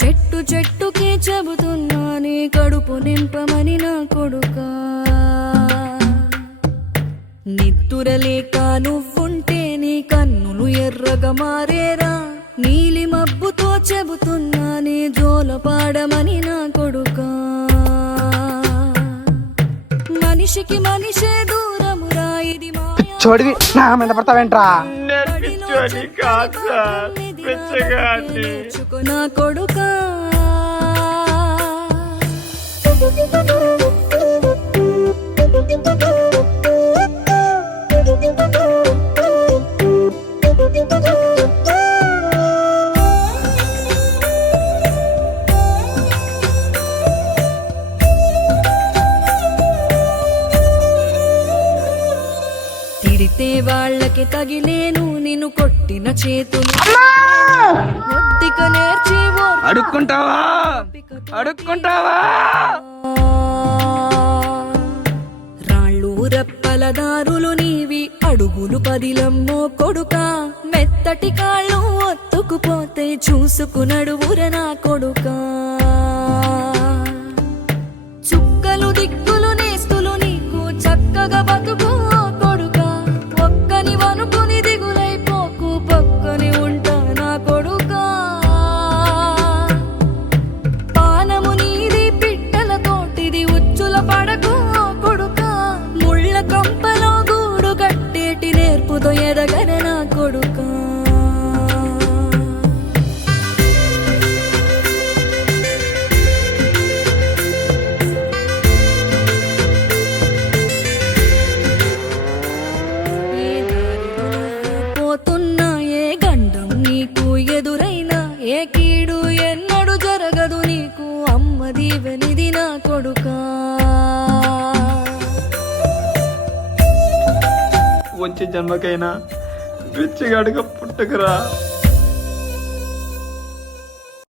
చెట్టు చెట్టుకే చెబుతున్నా నీ కడుపు నింపమని నా కొడుకా. నిద్దురలేక నువ్వుంటే నీ కన్నులు ఎర్రగా మారేరా. నీలి మబ్బుతో చెబుతున్నా నీ జోలపాడమని నా కొడుకా. మనిషికి మనిషే దూరమురా ఇది చోడివి నా మీద పడతావేంట్రా? నా కొడుకా. తిడితే వాళ్ళకి తగిలేను నిన్ను కొట్టిన చేతులు ఒత్తిక నేర్చి అడుక్కుంటావా అడుక్కుంటావా? రాళ్ళు రప్పల దారులు నీవి అడుగులు పదిలమ్మో కొడుకా. మెత్తటి కాళ్ళు ఒత్తుకుపోతే చూసుకునడువుర నా కొడుకా. చుక్కలు దిక్కులు నేస్తులు నీకు చక్కగా బతుకు కొడుకా. ఒక్కని వనుకుని దిగులైపోకు పక్కని ఉంటా నా కొడుకా. పానము నీది పిట్టల తోటిది ఉచ్చుల పడకు కొడుకా. ముళ్ళ కంపలో గూడు కట్టేటి నేర్పుతో ఎదగన నా కొడుకా. పోతున్నా ఏ గండం నీకు ఎదురైనా ఏ కీడు ఎన్నడు జరగదు నీకు అమ్మ దీవెనిది నా కొడుకా. వచ్చే జన్మకైనా పిచ్చిగాడుగా పుట్టకరా.